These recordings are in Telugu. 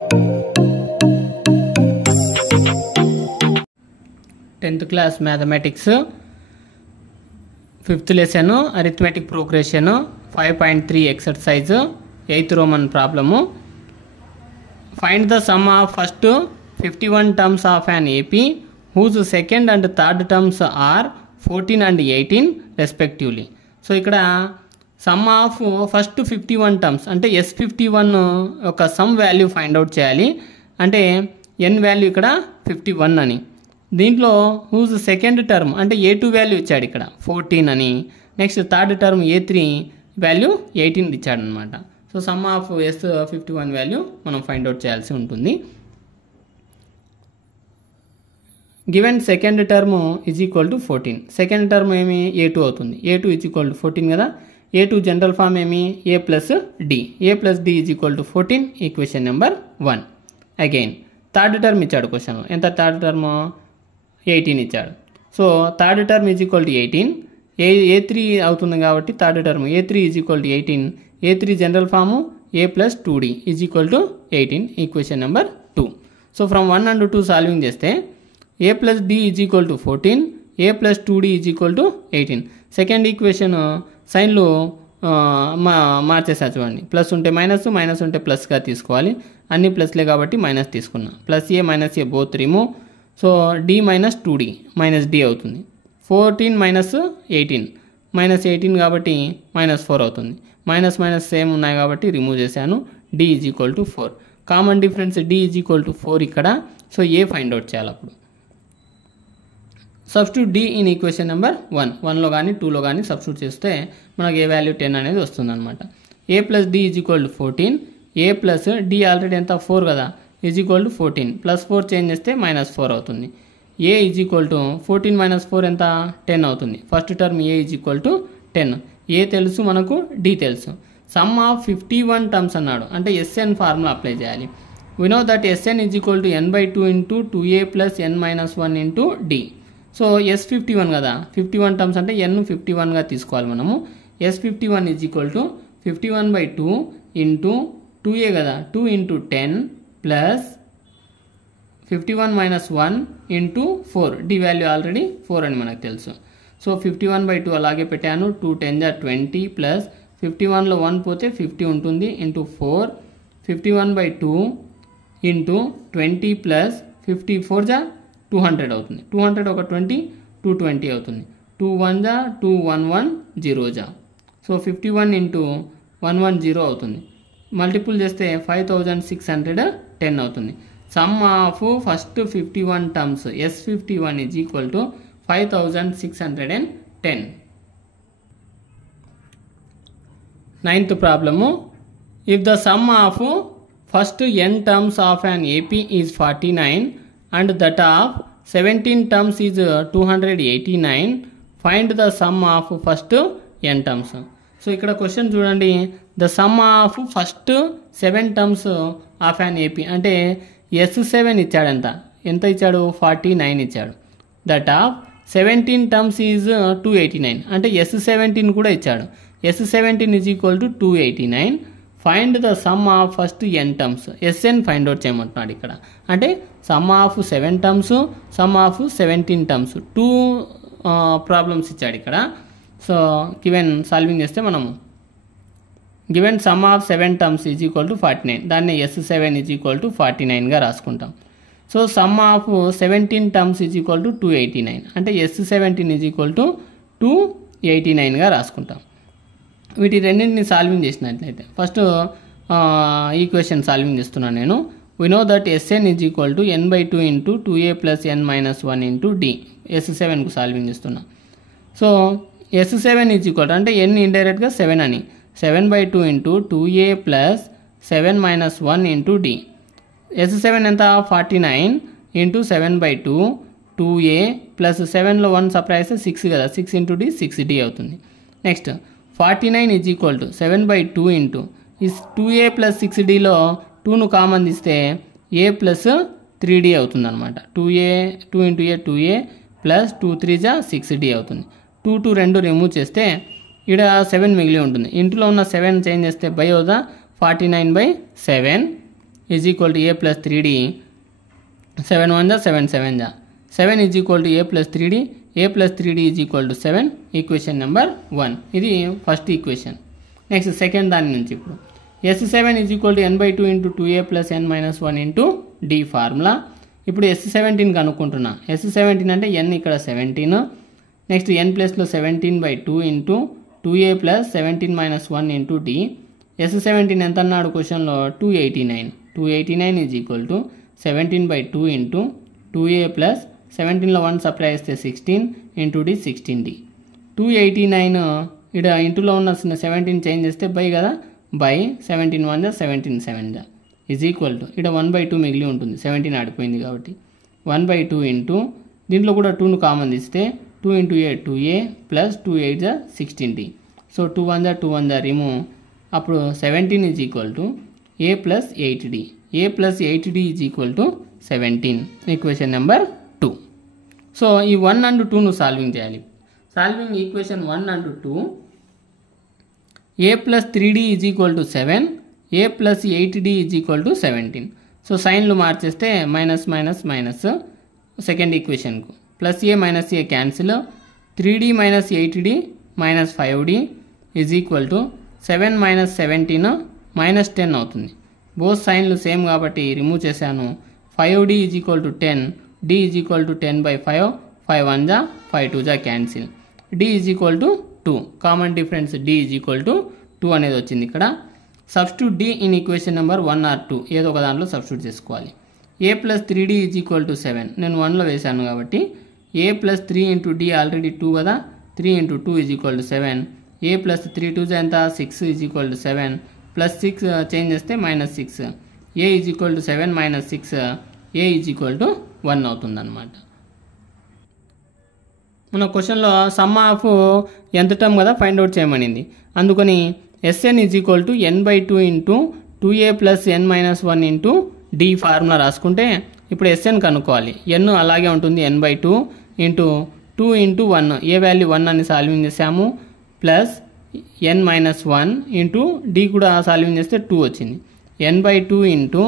10th class mathematics 5th lesson arithmetic progression 5.3 exercise 8th Roman problem. Find the sum of first 51 terms of an AP whose second and third terms are 14 and 18 respectively. So ikkada sum of first 51 terms ante S51 oka sum value find out cheyali ante n value ikkada 51 ani. దీంట్లో హూజ్ సెకండ్ టర్మ్ అంటే A2 వాల్యూ ఇచ్చాడు ఇక్కడ 14 అని. Next third term A3 value 18 ఇచ్చాడు అనమాట. So sum of S51 value మనం ఫైండ్ అవుట్ చేయాల్సి ఉంటుంది. Given second term is equal to 14. Second term ఏమి A2 అవుతుంది. A2 ఈజ్ ఈక్వల్ టు 14 కదా. A2 జనరల్ ఫామ్ ఏమి A plus D. A plus D is equal to 14. Equation number 1. Again third term ఇచ్చాడు క్వశ్చన్లో. ఎంత థర్డ్ టర్మ్ 18 ఇచ్చాడు. So third term is equal to 18. A3 అవుతుంది కాబట్టి third term A3 is equal to 18. A3 general form A plus 2D is equal to 18. Equation number 2. So from 1 and 2 solving చేస్తే A plus D is equal to 14. A plus 2D is equal to 18. Second equation సైన్లు మార్చేసా చూడండి. ప్లస్ ఉంటే మైనస్, మైనస్ ఉంటే ప్లస్గా తీసుకోవాలి. అన్ని ప్లస్లే కాబట్టి మైనస్ తీసుకున్నా. Plus A minus A both remove. So D minus 2D minus D అవుతుంది. 14 మైనస్ 18 మైనస్ 18 కాబట్టి మైనస్ 4 అవుతుంది. మైనస్ మైనస్ సేమ్ ఉన్నాయి కాబట్టి రిమూవ్ చేశాను. D is equal to 4. Common difference D is equal to 4 ఇక్కడ. సో A ఫైండ్ అవుట్ చేయాలి. అప్పుడు substitute D in equation number 1. 1లో కానీ 2లో కానీ సబ్స్టిట్యూట్ చేస్తే మనకు A వాల్యూ 10 అనేది వస్తుంది అనమాట. A plus D is equal to 14. A plus D already ఎంత 4 కదా, is equal to 14. Plus 4 change చేస్తే మైనస్ 4 అవుతుంది. A is equal to 14 minus 4 ఎంత 10 అవుతుంది. First term A is equal to 10. A తెలుసు మనకు, D తెలుసు. సమ్ ఆఫ్ 51 టర్మ్స్ అన్నాడు అంటే SN ఫార్ములా అప్లై చేయాలి. We know that SN is equal to n/2 into 2A plus n minus 1 into D. So S51 కదా, 51 టర్మ్స్ అంటే n 51గా తీసుకోవాలి మనము. S51 is equal to 51/2 into 2A కదా, 2 into 10 plus 51 minus 1 into 4. D value already 4 అని మనకు తెలుసు. సో 51/2 అలాగే పెట్టాను. 2 10 20 ప్లస్ 51లో 1 పోతే 50 ఉంటుంది ఇంటూ 4. 51/2 ఇంటూ 20 ప్లస్ 54 జా 200 అవుతుంది. 200 ఒక 20 220 అవుతుంది. 2 1 జా 2 1 1 0 జా. సో 51 ఇంటూ 110 అవుతుంది. మల్టిపుల్ చేస్తే 5610 అవుతుంది. Sum of first 51 terms S51 is equal to 5610. 9th problem. If the sum of first n terms of an AP is 49 and that of 17 terms is 289, find the sum of first n terms. So ఇక్కడ క్వశ్చన్ చూడండి. The sum of first 7 terms of an AP అంటే S7 ఇచ్చాడంట. ఎంత ఇచ్చాడు 49 ఇచ్చాడు. దట్ ఆఫ్ 17 టర్మ్స్ ఈజ్ 289 అంటే S17 కూడా ఇచ్చాడు. S17 is equal to 289. Find the sum of first n terms. SN find out చేయమంటున్నాడు ఇక్కడ. అంటే sum of 7 terms, sum of 17 terms, 2 problems ఇచ్చాడు ఇక్కడ. సో గివెన్ సాల్వింగ్ చేస్తే మనము given sum of 7 terms is equal to 49, దాన్ని S7 ఈజ్ ఈక్వల్ టు 49గా రాసుకుంటాం. So sum of 17 terms is equal to 289 అంటే S17 ఈజ్ ఈక్వల్ టు 289గా రాసుకుంటాం. వీటి రెండింటిని సాల్వింగ్ చేసినట్లయితే ఫస్ట్ ఈక్వేషన్ సాల్వింగ్ చేస్తున్నాను నేను. We know that SN is equal to n/2 into 2A plus n minus 1 into D. S7కు సాల్వింగ్ చేస్తున్నా. సో S7 ఈజ్ ఈక్వల్ అంటే n ఇండైరెక్ట్గా 7 అని. 7/2 into 2A plus 7 minus 1 into D. S7 ఎంత 49 ఇంటూ 7/2 2A ప్లస్ 7లో 1 సప్రైస్ 6 కదా, 6 ఇంటూ D 6D అవుతుంది. Next 49 is equal to 7/2 into ఈ 2A ప్లస్ 6Dలో 2ను కామన్ తీస్తే A ప్లస్ 3D అవుతుంది అనమాట. 2 ఇంటూ A 2A ప్లస్ 2 3 జా 6D అవుతుంది. 2 2 రిమూవ్ చేస్తే ఇక్కడ 7 మిగిలి ఉంటుంది. ఇంట్లో ఉన్న 7 చేంజ్ చేస్తే బై అవుదా 49/7 is equal to A plus 3d 7 1 7 7 7 is equal to A plus 3d A plus 3d is equal to 7 equation number 1 ఇది ఫస్ట్ ఈక్వేషన్. నెక్స్ట్ సెకండ్ దాని నుంచి ఇప్పుడు S7 is equal to n/2 into 2a plus n minus 1 into d formula. ఇప్పుడు S17 కనుక్కుంటున్నా. S17 అంటే n ఇక్కడ 17, నెక్స్ట్ n ప్లస్లో 17/2 into 2a plus 17 minus 1 into d. S17 ఎంత అన్నాడు క్వశ్చన్లో 289 is equal to 17/2 into 2a plus 17లో 1 సప్లై చేస్తే 16 ఇంటూ d 16d. 289 ఇక్కడ ఇంటూలో ఉన్న 17 చేంజ్ చేస్తే బై కదా, బై 17 1 17 7 ఈజ్ ఈక్వల్ టు ఇక్కడ 1/2 మిగిలి ఉంటుంది, 17 ఆడిపోయింది కాబట్టి 1/2 ఇంటూ దీంట్లో కూడా 2ను కామన్ తీస్తే 2 into a 2a plus 2 8 16d. So 2 1 2 1 remove. అప్పుడు 17 is equal to a plus 8d a plus 8d is equal to 17 equation number 2. So ఈ 1 అండ్ 2ను సాల్వింగ్ చేయాలి. Solving equation 1 and 2 a plus 3d is equal to 7 a plus 8d is equal to 17. So సైన్లు మార్చేస్తే మైనస్ మైనస్ మైనస్ సెకండ్ ఈక్వేషన్కు plus a minus a cancel 3d minus 8d minus 5d is equal to 7 minus 17 minus 10 అవుతుంది. బోత్ సైన్లు సేమ్ కాబట్టి రిమూవ్ చేశాను. 5d is equal to 10 d is equal to 10/5 5 1 5 2 cancel d is equal to 2 common difference d is equal to 2 అనేది వచ్చింది. ఇక్కడ substitute d in equation number 1 or 2 ఏదో ఒక దాంట్లో సబ్స్టిట్యూట్ చేసుకోవాలి. a plus 3d is equal to 7 నేను 1లో వేశాను కాబట్టి a plus 3 into d already 2 కదా, 3 into 2 is equal to 7 a plus 3 2 ఎంత 6 is equal to 7 plus 6 change చేస్తే minus 6 a is equal to 7 minus 6 a is equal to 1 అవుతుంది అనమాట. మన క్వశ్చన్లో సమ్ ఆఫ్ ఎంత టర్మ్ కదా ఫైండ్ అవుట్ చేయమనింది. అందుకని Sn is equal to n/2 into 2a plus n minus 1 into d formula రాసుకుంటే ఇప్పుడు Sn కనుక్కోవాలి. n అలాగే ఉంటుంది n/2 ఇంటూ 2 ఇంటూ 1 ఏ వాల్యూ 1 అని సాల్వింగ్ చేసాము plus n minus 1 into d కూడా సాల్వింగ్ చేస్తే 2 వచ్చింది. n/2 into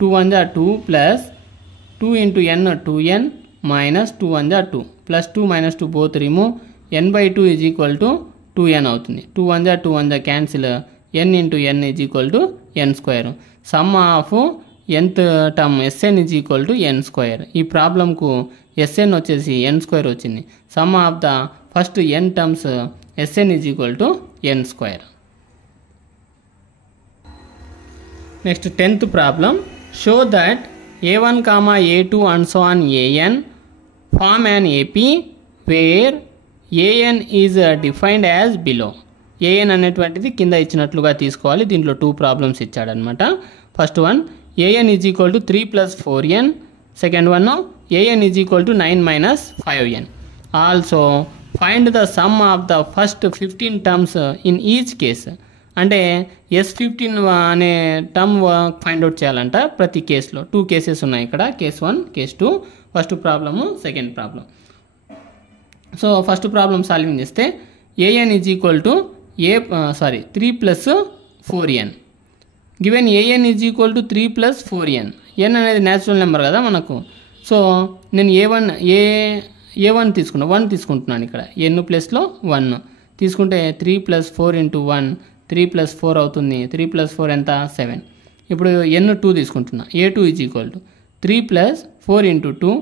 2 1 2 plus 2 into n 2n minus 2 1 2 plus 2 minus 2 both remove n/2 is equal to 2n అవుతుంది. 2 1 cancel n into n is equal to n square. Some of nth term Sn is equal to n square. ఈ ప్రాబ్లంకు Sn వచ్చేసి n స్క్వేర్ వచ్చింది. Some of the first n terms Sn is equal to n square. Next 10th problem. Show that a1, a2 and so on an form an AP where an is defined as below. an అనేటువంటిది కింద ఇచ్చినట్లుగా తీసుకోవాలి. దీంట్లో 2 ప్రాబ్లమ్స్ ఇచ్చాడనమాట. First one an is equal to 3 plus 4n. Second one an is equal to 9 minus 5n. Also find the sum of the first 15 terms in each case. అంటే S15 అనే టర్మ్ ఫైండ్ అవుట్ చేయాలంట ప్రతి కేసులో. 2 కేసెస్ ఉన్నాయి ఇక్కడ, case 1 case 2. First problem second problem. So first problem solving చేస్తే an is equal to 3 plus 4n. Given an is equal to 3 plus 4n. n అనేది న్యాచురల్ నెంబర్ కదా మనకు. సో నేను a1 తీసుకున్నా, 1 తీసుకుంటున్నాను ఇక్కడ. n ప్లస్లో 1 తీసుకుంటే 3 ప్లస్ 4 ఇంటూ 1 3 ప్లస్ 4 అవుతుంది. 3 ప్లస్ 4 ఎంత 7. ఇప్పుడు n2 తీసుకుంటున్నా. a2 is equal to 3 plus 4 into 2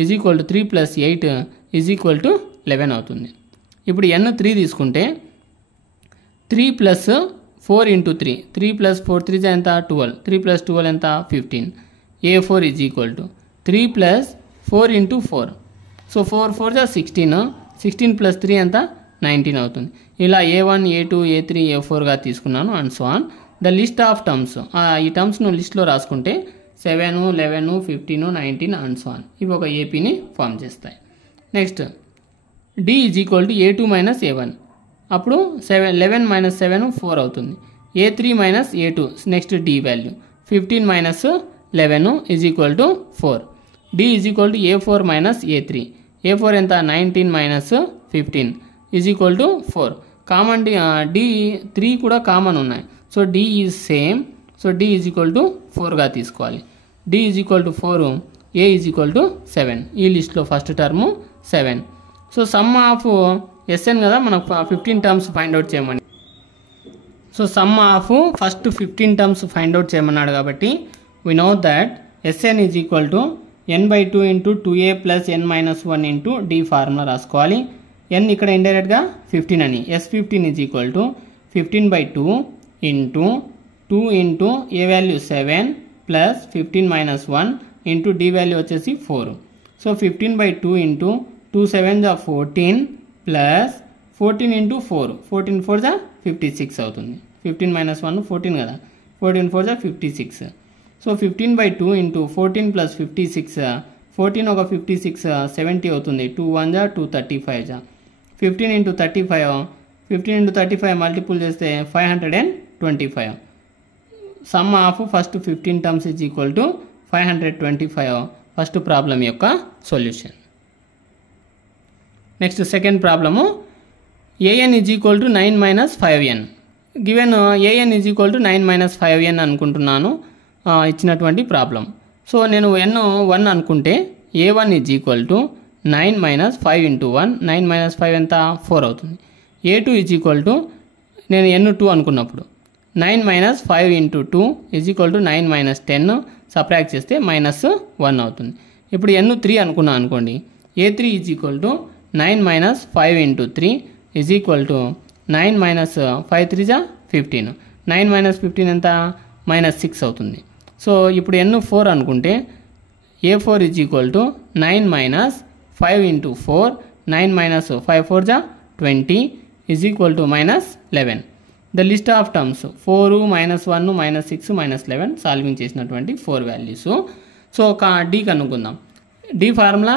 is equal to 3 plus 8 is equal to 11 అవుతుంది. ఇప్పుడు n3 తీసుకుంటే 3 ప్లస్ 4 ఇంటూ 3 3 ప్లస్ 4 3 ఎంత 12 3 ప్లస్ 12 ఎంత 15. a4 is equal to 3 plus 4 into 4. So 4 4 16 16 plus 3 ఎంత 19 అవుతుంది. ఇలా a1 a2 a3 a4గా తీసుకున్నాను and so on. The list of terms, ఈ టర్మ్స్ను లిస్ట్లో రాసుకుంటే 7 11 15 19 అండ్ సో ఆన్. ఇవి ఒక ఏపీని ఫామ్ చేస్తాయి. Next d is equal to a2 minus a1. అప్పుడు 11 మైనస్ 7 4 అవుతుంది. a3 minus a2 next d value 15 minus 11 is equal to 4. d is equal to a4 minus a3. a4 ఎంత 19 minus 15 is equal to 4. Common d 3 కూడా కామన్ ఉన్నాయి. So d is same. So d is equal to 4గా తీసుకోవాలి. d is equal to 4, a is equal to 7. ఈ లిస్ట్లో first term 7. So sum of Sn కదా మనకు 15 టర్మ్స్ ఫైండ్ అవుట్ చేయమని. So sum of first 15 terms find out చేయమన్నాడు కాబట్టి we know that Sn is equal to n/2 into 2a plus n-1 into d formula రాసుకోవాలి. n ఇక్కడ ఇండైరెక్ట్గా 15 అని. S15 is equal to 15/2 into 2 into a value 7 plus 15-1 into d value వచ్చేసి 4. సో 15/2 ఇంటూ 2 7 14 ప్లస్ 14 ఇంటూ 4, 14 4 56 అవుతుంది. 15-1 14 కదా, 14 4 56. సో 15/2 ఇంటూ 14 ప్లస్ 56, 14 ఒక 56 70 అవుతుంది. 2 1 235. 15 ఇంటూ 35, 15 ఇంటూ 35 మల్టిపుల్ చేస్తే 525. Sum of first 15 terms is equal to 525. First problem యొక్క solution. Next second problem an is equal to 9 - 5n. Given an is equal to 9 - 5n అనుకుంటున్నాను ఇచ్చినటువంటి ప్రాబ్లం. సో నేను n 1 అనుకుంటే a1 is equal to 9 - 5 into 1, 9 - 5 ఎంత 4 అవుతుంది. a2 ఈజ్ ఈక్వల్ టు నేను n 2 అనుకున్నప్పుడు 9 - 5 into 2 is equal to 9 - 10, subtract చేస్తే -1 అవుతుంది. ఇప్పుడు n 3 అనుకున్నాను అనుకోండి, a3 is equal to 9 - 5 into 3 is equal to 9 - 5 3 15. 9 - 15 ఎంత -6 అవుతుంది. సో ఇప్పుడు n 4 అనుకుంటే a4 is equal to 9 - 5 into 4, 9 - 5 4 20 is equal to -11. The list of terms 4 -1 -6 -11 solving చేసినటువంటి 4 వాల్యూస్. సో d కనుక్కుందాం. d ఫార్ములా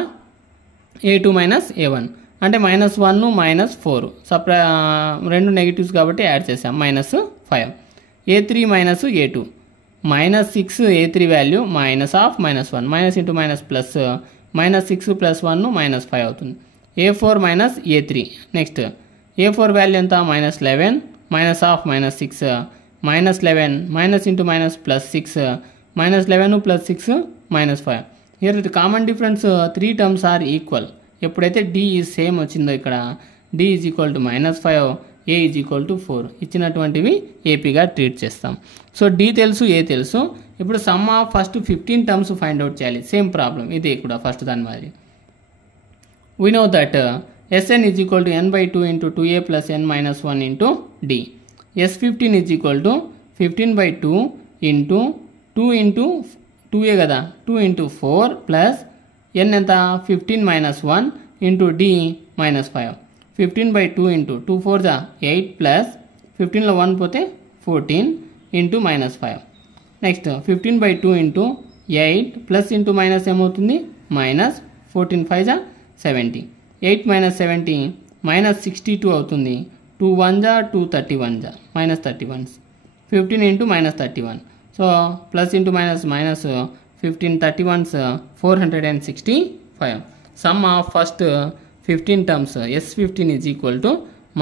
a2 - a1 అంటే -1 -4 రెండు నెగిటివ్స్ కాబట్టి యాడ్ చేసాం -5. a3 - a2 -6 a3 value -1 minus into minus plus -6 + 1 -5 అవుతుంది. a4 - a3 next a4 value ఎంత -11 -6 -11 minus into minus plus 6 -11 + 6 -5. Here with common difference 3 terms are equal. ఎప్పుడైతే d ఈజ్ సేమ్ వచ్చిందో ఇక్కడ d is equal to -5, a is equal to 4 ఇచ్చినటువంటివి ఏపీగా ట్రీట్ చేస్తాం. సో d తెలుసు, a తెలుసు. ఇప్పుడు sum of first 15 terms find out చేయాలి. సేమ్ ప్రాబ్లం ఇదే కూడా ఫస్ట్ దాని మాదిరి. We know that Sn is equal to n/2 into 2a plus n-1 into d. S15 is equal to 15/2 into 2 into 2a కదా, 2 ఇంటూ 4 ప్లస్ n ఎంత 15 - 1 ఇంటూ d -5. 15/2 ఇంటూ 2 4 8 ప్లస్ 15లో 1 పోతే 14 into -5. Next 15/2 into 8 plus into minus ఏమవుతుంది -14 5 70. 8 - 70 -62 అవుతుంది. 2 1 231 -31. 15 into -31. So plus into minus -15 31s 465. Some of first 15 terms S15 is equal to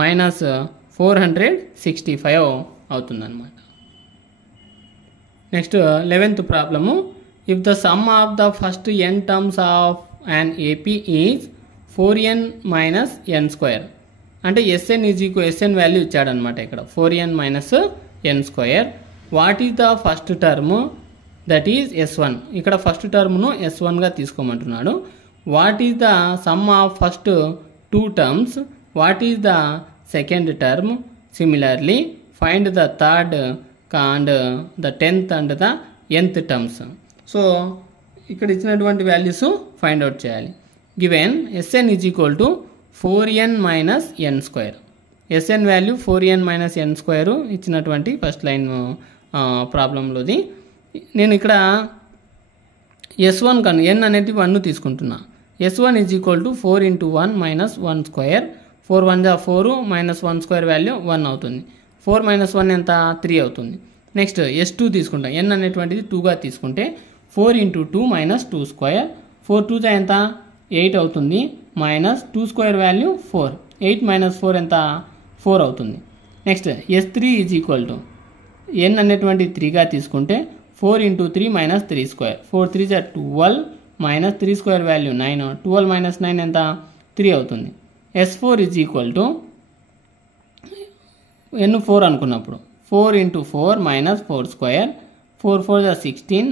-465 అవుతుందన్నమాట. Next 11th problem. If the sum of the first n terms of an AP is 4n - n². అంటే Sn వాల్యూ ఇచ్చాడనమాట ఇక్కడ 4n - n². What is the first term, that is S1. ఇక్కడ ఫస్ట్ టర్మ్ను S1గా తీసుకోమంటున్నాడు. What is the sum of first 2 terms, what is the second term. Similarly find the third and the 10th and the nth terms. So ఇక్కడ ఇచ్చినటువంటి వాల్యూస్ ఫైండ్ అవుట్ చేయాలి. Given Sn is equal to 4n - n². Sn value 4n - n² ఇచ్చినటువంటి ఫస్ట్ లైన్ ప్రాబ్లంలోది. నేను ఇక్కడ S1 కను n అనేది 1 తీసుకుంటున్నా. S1 is equal to 4 into 1 - 1². 4 1 4 -1² value 1 అవుతుంది. 4 - 1 ఎంత 3 అవుతుంది. నెక్స్ట్ S2 తీసుకుంటాం. n అనేటువంటిది 2గా తీసుకుంటే 4 ఇంటూ 2 - 2². 4 2 ఎంత 8 అవుతుంది. -2² వాల్యూ 4. 8 - 4 ఎంత 4 అవుతుంది. Next S3 is equal to n అనేటువంటి 3గా తీసుకుంటే 4 × 3 - 3 స్క్వేర్ 4 3 జా 12 - 3 స్క్వేర్ వాల్యూ 9 12 - 9 ఎంత 3 అవుతుంది. S4 is equal to n4 అనుకున్నప్పుడు 4 × 4 - 4 స్క్వేర్ 4 4 జా 16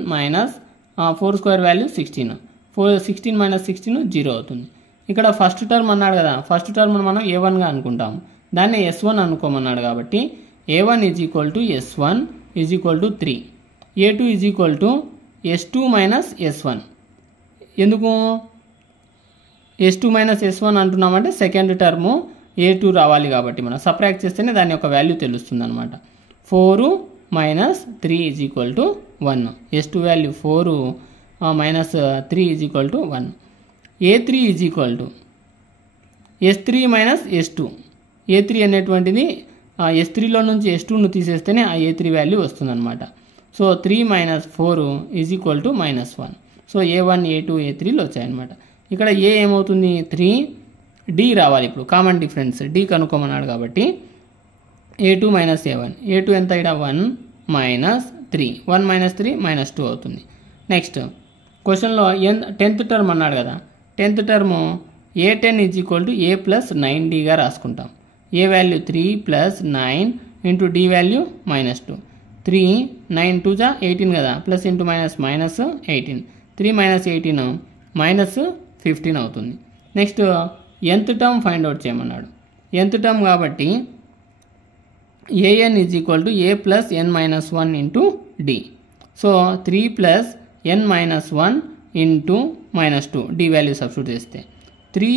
4 స్క్వేర్ వాల్యూ 16 16 - 16 0 అవుతుంది. ఇక్కడ ఫస్ట్ టర్మ్ అన్నాడు కదా, ఫస్ట్ టర్మ్ మనం a1గా అనుకుంటాం, దాన్ని S1 అనుకోమన్నాడు కాబట్టి a1 is equal to S1 is equal to 3, a2 is equal to S2 - S1. ఎందుకు S2 - S1 అంటున్నామంటే second term a2 రావాలి కాబట్టి మనం సబ్ట్రాక్ట్ చేస్తేనే దాని యొక్క వాల్యూ తెలుస్తుంది అనమాట. 4 - 3 is equal to 1. S2 value 4 - 3 is equal to 1. a3 is equal to S3 - S2. a3 అనేటువంటిది S3లో నుంచి S2ను తీసేస్తేనే ఆ a3 వాల్యూ వస్తుంది అనమాట. So 3 - 4 is equal to -1. So a1 a2 a3లు వచ్చాయన్నమాట. ఇక్కడ a ఏమవుతుంది 3, d రావాలి, ఇప్పుడు కామన్ డిఫరెన్స్ d కనుక్కోమన్నాడు కాబట్టి a2 - a1 a2 ఎంత ఇక్కడ 1 - 3 1 - 3 -2 అవుతుంది. నెక్స్ట్ క్వశ్చన్లో 10th టర్మ్ అన్నాడు కదా, 10th term a10 is equal to a + 9dగా రాసుకుంటాం. a value 3 + 9 into d value -2 3 9 2 జా 18 కదా, ప్లస్ ఇంటూ మైనస్ -18 3 - 18 -15 అవుతుంది. Next nth term find out చేయమన్నాడు. nth టర్మ్ కాబట్టి an is equal to a + n - 1 into d. So 3 + n - 1 into -2 d value substitute చేస్తే 3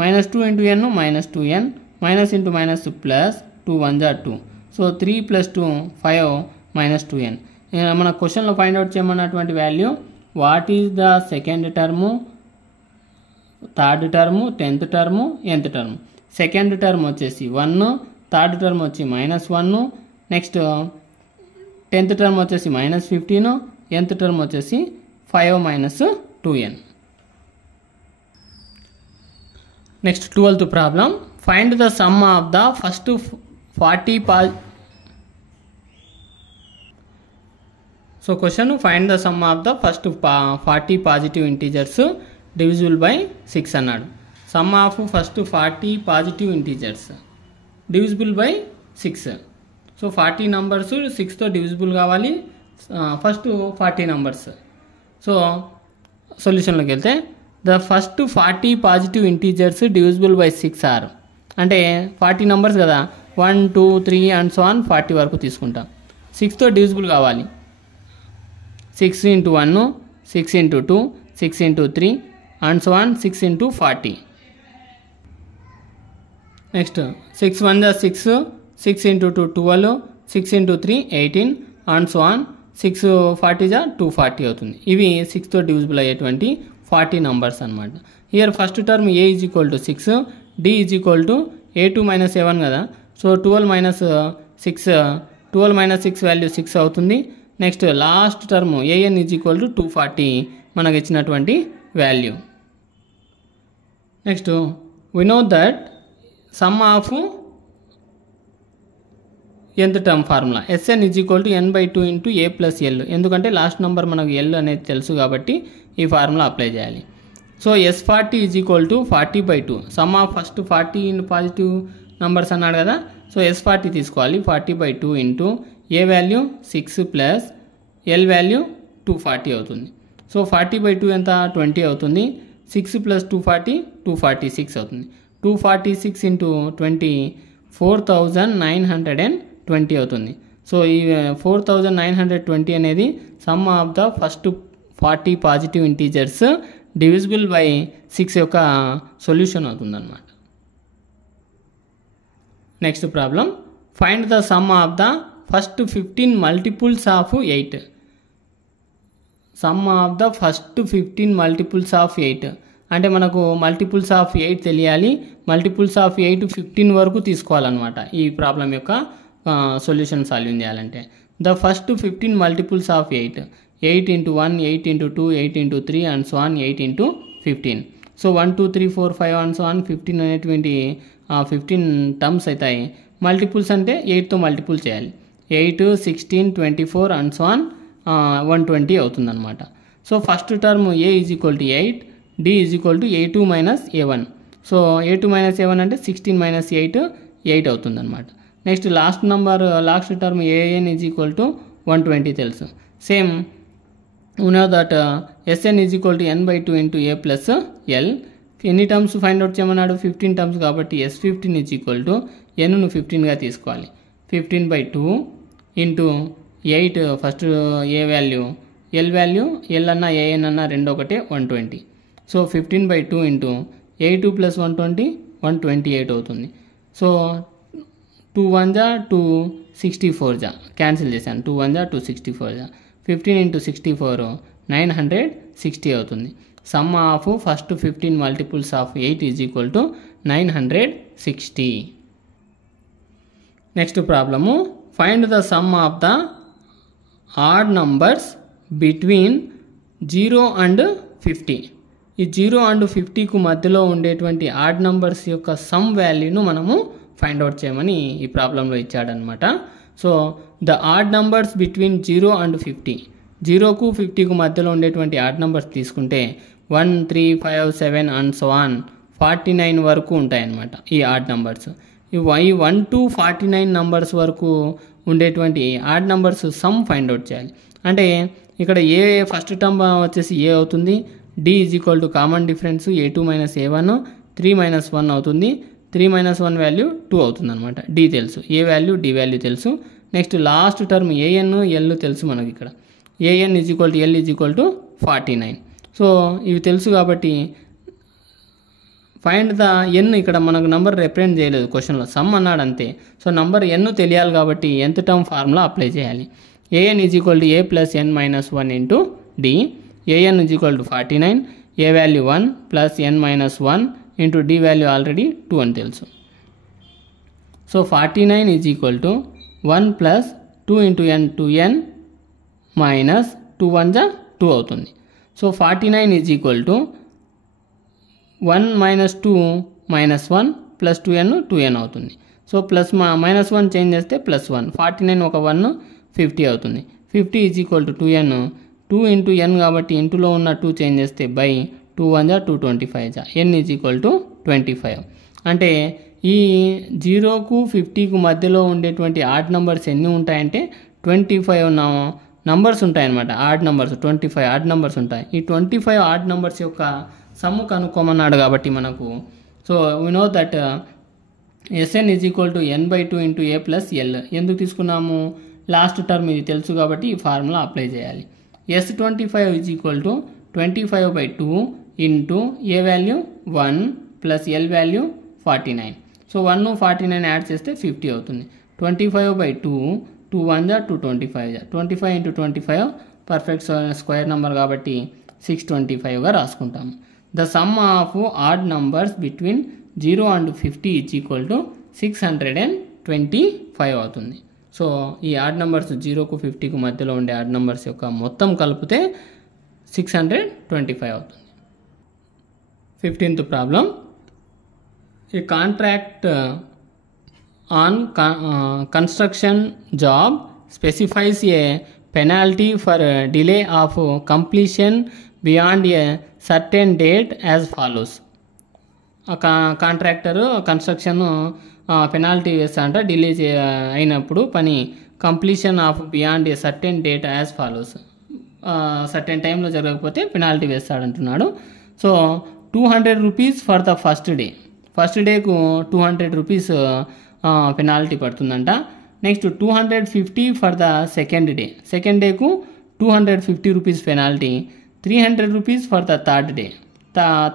- 2 into n -2n minus into minus plus 2 1 జా 2. So 3 + 2 5 -2n. మన క్వశ్చన్లో ఫైండ్ అవుట్ చేయమన్నటువంటి value what is the second term, third term, 10th term, nth term. Second term వచ్చేసి 1, థర్డ్ టర్మ్ వచ్చి -1, నెక్స్ట్ 10th టర్మ్ వచ్చేసి -15, nth టర్మ్ వచ్చేసి 5 - 2n. Next 12th problem, find the sum of the first 40 so question find the sum of the first 40 positive integers divisible by 6 అన్నాడు. Sum of first 40 positive integers divisible by 6. So 40 numbers 6తో డివిజిబుల్ కావాలి, ఫస్ట్ 40 నంబర్స్. సో సొల్యూషన్లోకి వెళ్తే the first 40 positive integers divisible by 6 are, అంటే 40 నంబర్స్ కదా, 1 2 3 అండ్ సో ఆన్ 40 వరకు తీసుకుంటాం. 6తో డివిజిబుల్ కావాలి, 6 × 1 6 × 2 6 × 3 అండ్ సో ఆన్ 6 × 40. నెక్స్ట్ 6 1 జా 6 6 × 2 12 6 × 3 18 అండ్ సో ఆన్ 6 40 జా 240 అవుతుంది. ఇవి 6తో డివిజిబుల్ అయ్యేటువంటి 40 నంబర్స్ అనమాట. Here first term a is equal to 6, d is equal to a2 - a1 కదా, సో 12 - 6 12 - 6 వాల్యూ 6 అవుతుంది. Next last term an is equal to 240 మనకు ఇచ్చినటువంటి value. Next we know that sum of nth term formula Sn is equal to n/2 into a + l, ఎందుకంటే లాస్ట్ నెంబర్ మనకు l అనేది తెలుసు కాబట్టి ఈ ఫార్ములా అప్లై చేయాలి. So S40 is equal to 40/2, sum of first 40 positive numbers అన్నాడు కదా, సో S40 తీసుకోవాలి, 40/2 into a value 6 plus l value 240 అవుతుంది. సో 40/2 ఎంత 20 అవుతుంది, 6 + 240 246 అవుతుంది. 246 ఇంటూ 20 4920 అవుతుంది. సో ఈ 4920 అనేది some of the first 40 positive integers divisible by 6 యొక్క సొల్యూషన్ అవుతుంది అన్నమాట. Next problem, find the sum of the first 15 multiples of 8. Some of the first 15 multiples of 8 అంటే మనకు మల్టిపుల్స్ ఆఫ్ 8 తెలియాలి, మల్టిపుల్స్ ఆఫ్ 8 15 వరకు తీసుకోవాలన్నమాట ఈ ప్రాబ్లం యొక్క సొల్యూషన్ సాల్వ్ చేయాలంటే. The first 15 multiples of 8 8 × 1 8 × 2 8 × 3 and so on 8 × 15. So 1 2 3 4 5 and so on 15 అనేటువంటి 15 టర్మ్స్ అవుతాయి. మల్టిపుల్స్ అంటే 8తో మల్టిపుల్ చేయాలి. 8, 16, 24 అండ్ సో ఆన్ 120 అవుతుంది అనమాట. So first term a is equal to 8, d is equal to a2 minus a1. So a2 minus a1 అంటే 16 మైనస్ 8 అవుతుంది అనమాట. Next last term an is equal to 120 తెలుసు. Same we know that Sn is equal to n by 2 into a plus l. ఎన్ని టర్మ్స్ ఫైండ్ అవుట్ చేయమన్నాడు? 15 టర్మ్స్ కాబట్టి S15 is equal to n ను 15గా తీసుకోవాలి. 15 by 2 into 8 first A value, L value, L అన్నా ఏఎన్ అన్నా రెండు ఒకటే 120. సో 15 by 2 ఇంటూ 8 ప్లస్ 120 128 అవుతుంది. సో 2 1 జా 264 జా క్యాన్సిల్ చేశాను. 2 1 జా 264 జా 15 into 64 960 అవుతుంది. Sum of first 15 multiples of 8 is equal to 960. Next problem, find the sum of the odd numbers between 0 and 50. ఈ 0 and 50కు మధ్యలో ఉండేటువంటి ఆడ్ నంబర్స్ యొక్క సమ్ వాల్యూను మనము ఫైండ్ అవుట్ చేయమని ఈ ప్రాబ్లంలో ఇచ్చాడనమాట. So the odd numbers between 0 and 50, 0కు 50కు మధ్యలో ఉండేటువంటి ఆడ్ నంబర్స్ తీసుకుంటే 1, 3, 5, 7 అండ్ సో ఆన్ 49 వరకు ఉంటాయన్నమాట ఈ ఆడ్ నంబర్స్. ఈ 1 to 49 నంబర్స్ వరకు ఉండేటువంటి odd numbers sum find out చేయాలి. అంటే ఇక్కడ ఏ ఫస్ట్ టర్మ్ వచ్చేసి ఏ అవుతుంది, D is equal to common difference a2 minus a1, 3 minus 1 అవుతుంది. 3 మైనస్ 1 వాల్యూ 2 అవుతుంది అనమాట. డి తెలుసు, ఏ వాల్యూ డి వాల్యూ తెలుసు. Next last term AN L తెలుసు మనకి. ఇక్కడ AN is equal to L is equal to 49. So ఇవి తెలుసు కాబట్టి ఫైండ్ ద ఎన్, ఇక్కడ మనకు నంబర్ రిప్రజెంట్ చేయలేదు క్వశ్చన్లో, సమ్ అన్నాడు అంతే. సో నంబర్ ఎన్ తెలియాలి కాబట్టి nth టర్మ్ ఫార్ములా అప్లై చేయాలి. AN is equal to A plus N minus 1 into D. AN is equal to 49, A value 1 plus N minus 1 into D value already 2 అని తెలుసు. So 49 is equal to 1 plus 2 into N 2n minus 2 1 జా 2 అవుతుంది. So 49 is equal to 1 minus 2 minus 1 plus 2n 2n అవుతుంది. సో ప్లస్ మైనస్ 1 చేంజ్ చేస్తే ప్లస్ 1, 49 ఒక 1 50 అవుతుంది. 50 is equal to 2n, 2 into n కాబట్టి ఇంటూలో ఉన్న 2 చేంజ్ చేస్తే బై 2 1 జా 225 జా n ఈజ్ ఈక్వల్ టు 25. అంటే ఈ 0కు 50కు మధ్యలో ఉండేటువంటి ఆడ్ నంబర్స్ ఎన్ని ఉంటాయంటే 25 నంబర్స్ ఉంటాయన్నమాట. ఆడ్ నంబర్స్ 25 ఆడ్ నంబర్స్ ఉంటాయి. ఈ 25 ఆడ్ నంబర్స్ యొక్క సమ్ కనుక్కోమన్నాడు కాబట్టి మనకు, so we know that Sn is equal to n by 2 into A plus L. ఎందుకు తీసుకున్నాము? లాస్ట్ టర్మ్ ఇది తెలుసు కాబట్టి ఈ ఫార్ములా అప్లై చేయాలి. S25 is equal to 25 by 2 into A value 1 plus L value 49. So 1 49 add చేస్తే 50 అవుతుంది. 25 by 2, 2 1 జా 225 జా 25 ఇంటూ 25 పర్ఫెక్ట్ స్క్వేర్ నెంబర్ కాబట్టి 625గా రాసుకుంటాము. The sum of odd numbers between 0 and 50 is equal to 625 అవుతుంది. సో ఈ ఆడ్ నంబర్స్ 0కు 50కు మధ్యలో ఉండే ఆడ్ నంబర్స్ యొక్క మొత్తం కలిపితే 625 అవుతుంది. 15th problem, a contract on construction job specifies a penalty for delay of completion beyond a certain date as follows. Contractor construction penalty వేస్తాడంట డిలే అయినప్పుడు పని, completion of beyond a certain date as follows. Certain టైంలో జరగకపోతే పెనాల్టీ వేస్తాడంటున్నాడు. So 200 rupees for the first day, first డేకు 200 రూపీస్ పెనాల్టీ పడుతుందంట. Next 250 for the second day, second డేకు 250 rupees penalty. 300 rupees for the third day,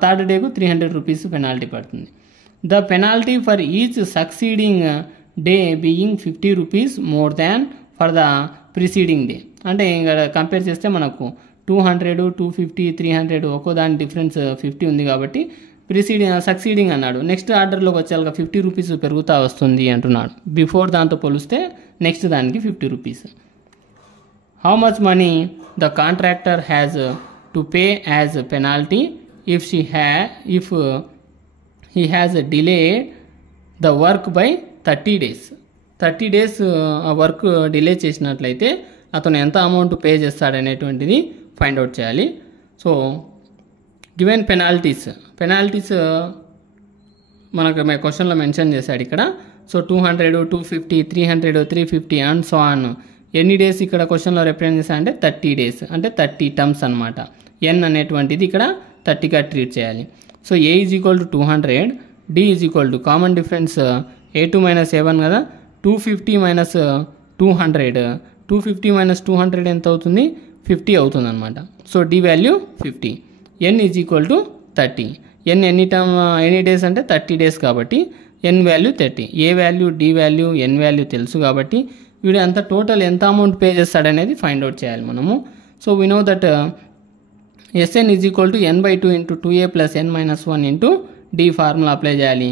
third డేకు 300 రూపీస్ పెనాల్టీ పడుతుంది. The penalty for each succeeding day being 50 rupees more than for the preceding day. అంటే ఇంకా కంపేర్ చేస్తే మనకు 200, 250, 300 ఒక్కో దాని డిఫరెన్స్ 50 ఉంది కాబట్టి సక్సీడింగ్ అన్నాడు. నెక్స్ట్ ఆర్డర్లోకి వచ్చేలాగా 50 రూపీస్ పెరుగుతూ వస్తుంది అంటున్నాడు. బిఫోర్ దాంతో పోలిస్తే నెక్స్ట్ దానికి 50 rupees. How much money the contractor has to pay as penalty if he has delayed the work by 30 days. 30 days ఆ వర్క్ డిలే చేసినట్లయితే అతను ఎంత అమౌంట్ పే చేస్తాడనేటువంటిది ఫైండ్ అవుట్ చేయాలి. సో గివెన్ పెనాల్టీస్ మనకు క్వశ్చన్లో మెన్షన్ చేశాడు ఇక్కడ. So 200, 250, 300, 350 and so on. ఎన్ని డేస్ ఇక్కడ క్వశ్చన్లో రిప్రజెంట్ చేశాడంటే 30 days, అంటే 30 terms అనమాట. ఎన్ అనేటువంటిది ఇక్కడ 30గా ట్రీట్ చేయాలి. So A is equal to 200, D is equal to common difference A2 minus A1 కదా, 250 మైనస్ 200, 250 మైనస్ 200 ఎంత అవుతుంది, 50 అవుతుంది అనమాట. So D value 50. N is equal to 30. N any days అంటే 30 days కాబట్టి N value 30. A value, D value, N value తెలుసు కాబట్టి వీడు అంత టోటల్ ఎంత అమౌంట్ పే చేస్తాడనేది ఫైండ్ అవుట్ చేయాలి మనము. So we know that Sn is equal to n/2 into 2a plus n minus 1 into D formula apply చేయాలి.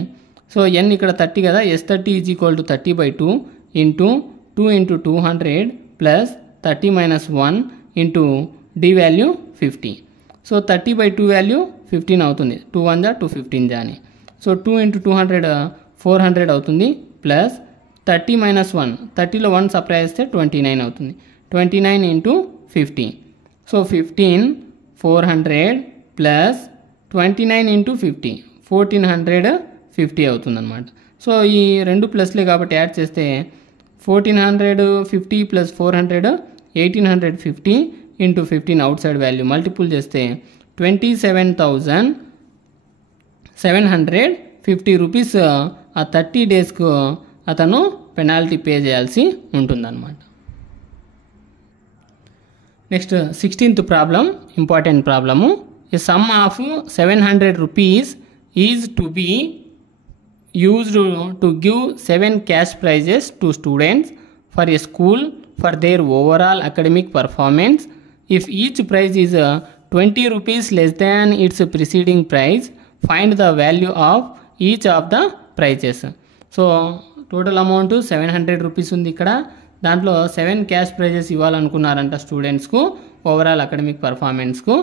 సో ఎన్ ఇక్కడ 30 కదా, S30 is equal to 30/2 into 2 into 200 plus 30 minus 1 into D value 50. So 30/2 value 15 అవుతుంది, 2 1 జా 2 15 జా అని. సో 2 ఇంటూ 200 400 అవుతుంది, ప్లస్ 30 మైనస్ 1, 30లో 1 సప్లై చేస్తే 29 అవుతుంది, 29 ఇంటూ 50. సో 15 400 ప్లస్ 29 ఇంటూ 50 1450 అవుతుంది అనమాట. సో ఈ రెండు ప్లస్లే కాబట్టి యాడ్ చేస్తే 1450 plus 400 1850 into 15 out side value multiple చేస్తే 27,750 రూపీస్ ఆ 30 daysకు అతను పెనాల్టీ పే చేయాల్సి ఉంటుందన్నమాట. Next 16th problem, important problem. A sum of 700 rupees is to be used to give 7 cash prizes to students for a school for their overall academic performance. If each prize is 20 rupees less than its preceding prize, find the value of each of the prizes. So total amount 700 rupees ఉంది ఇక్కడ. దాంట్లో 7 cash prizes ఇవ్వాలనుకున్నారంట స్టూడెంట్స్కు ఓవరాల్ అకాడమిక్ పర్ఫార్మెన్స్కు.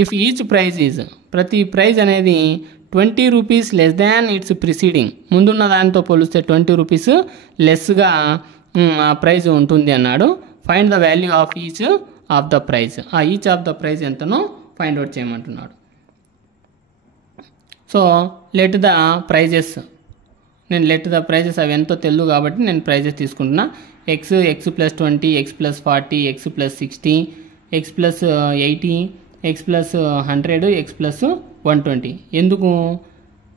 ఇఫ్ ఈచ్ ప్రైజ్ ఈజ్, ప్రతి ప్రైజ్ అనేది 20 rupees less than its preceding, ముందున్న దానితో పోలిస్తే 20 rupees లెస్గా ప్రైజ్ ఉంటుంది అన్నాడు. Find the value of each of the prize, ఆ ఈచ్ ఆఫ్ ద ప్రైజ్ ఎంతనో ఫైండ్ అవుట్ చేయమంటున్నాడు. సో లెట్ ద ప్రైజెస్, నేను లెట్ ద ప్రైజెస్ అవి ఎంతో తెలుగు కాబట్టి నేను ప్రైజెస్ తీసుకుంటున్నా. X plus 20, X plus 40, X plus 60, X plus 80, X plus 100, X plus 120. ఎందుకు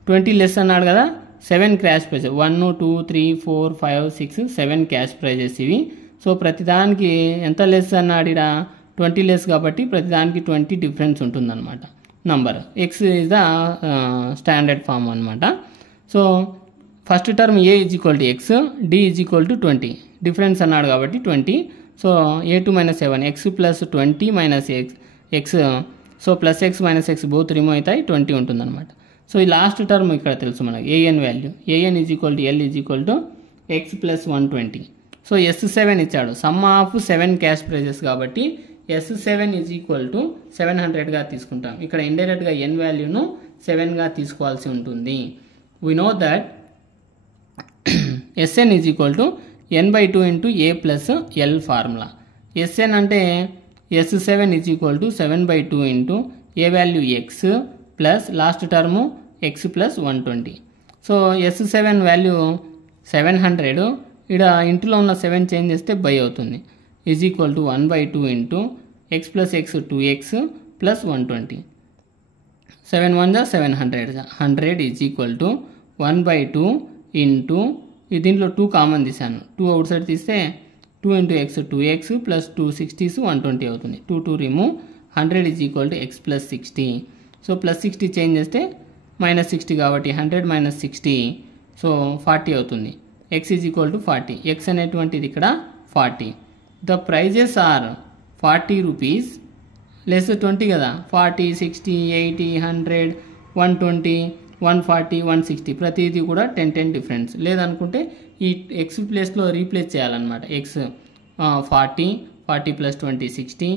20 లెస్ అన్నాడు కదా, 7 క్యాష్ ప్రైజెస్ 1 2 3 4 5 6 7 క్యాష్ ప్రైజెస్ ఇవి. సో ప్రతిదానికి ఎంత లెస్ అన్నాడు ఇక్కడ, 20 లెస్ కాబట్టి ప్రతిదానికి 20 డిఫరెన్స్ ఉంటుందన్నమాట number. X is the standard form అనమాట. So first term A is equal to x, d is equal to 20, difference అన్నాడు కాబట్టి 20. So A2 minus A1, x plus 20 minus x, so plus x minus x both remove అవుతాయి, 20 ఉంటుందన్నమాట. సో ఈ లాస్ట్ టర్మ్ ఇక్కడ తెలుసు మనకి AN value, AN is equal to L is equal to X plus 120. So S7 ఇచ్చాడు, సమ్ ఆఫ్ 7 క్యాష్ ప్రైజెస్ కాబట్టి S7 ఈజ్ ఈక్వల్ టు 700గా తీసుకుంటాం. ఇక్కడ ఇండైరెక్ట్గా ఎన్ వాల్యూను 7గా తీసుకోవాల్సి ఉంటుంది. We know that Sn is equal to n/2 into A plus L formula. Sn అంటే S7 is equal to 7/2 into A value X plus last term X plus 120. So S7 value 700, ఇక్కడ ఇంట్లో ఉన్న 7 చేంజ్ చేస్తే బై అవుతుంది, is equal to 1/2 into X plus X 2x plus 120. 7 1 జా 700, 100 ఈజ్ ఈక్వల్ టు 1/2 ఇంటూ దీంట్లో 2 కామన్ తీసాను, 2 అవుట్ సైడ్ తీస్తే 2 into X 2x plus 2 60s 120 అవుతుంది. 2 2 remove, 100 is equal to X plus 60. So plus 60 change చేస్తే మైనస్ 60 కాబట్టి 100 మైనస్ 60, సో 40 అవుతుంది. X is equal to 40, X అనేటువంటిది ఇక్కడ 40. The prices are 40 rupees less 20 కదా, 40 60 80 100 120 140 160 ప్రతిదీ కూడా 10 10 డిఫరెన్స్. లేదనుకుంటే ఈ ఎక్స్ ప్లేస్లో రీప్లేస్ చేయాలన్నమాట. ఎక్స్ 40 40 ప్లస్ 20 60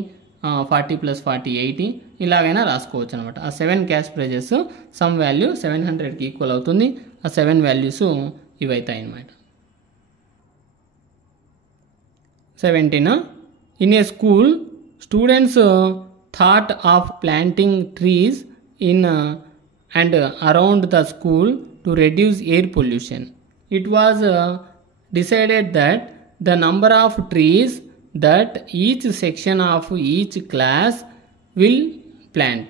40 ప్లస్ 40 80 ఇలాగైనా రాసుకోవచ్చు అనమాట. ఆ 7 క్యాష్ ప్రైజెస్ సమ్ వాల్యూ 700కి ఈక్వల్ అవుతుంది. ఆ 7 వాల్యూస్ ఇవైతాయి అన్నమాట. 17. In a school, students thought of planting trees in and around the school to reduce air pollution. It was decided that the number of trees that each section of each class will plant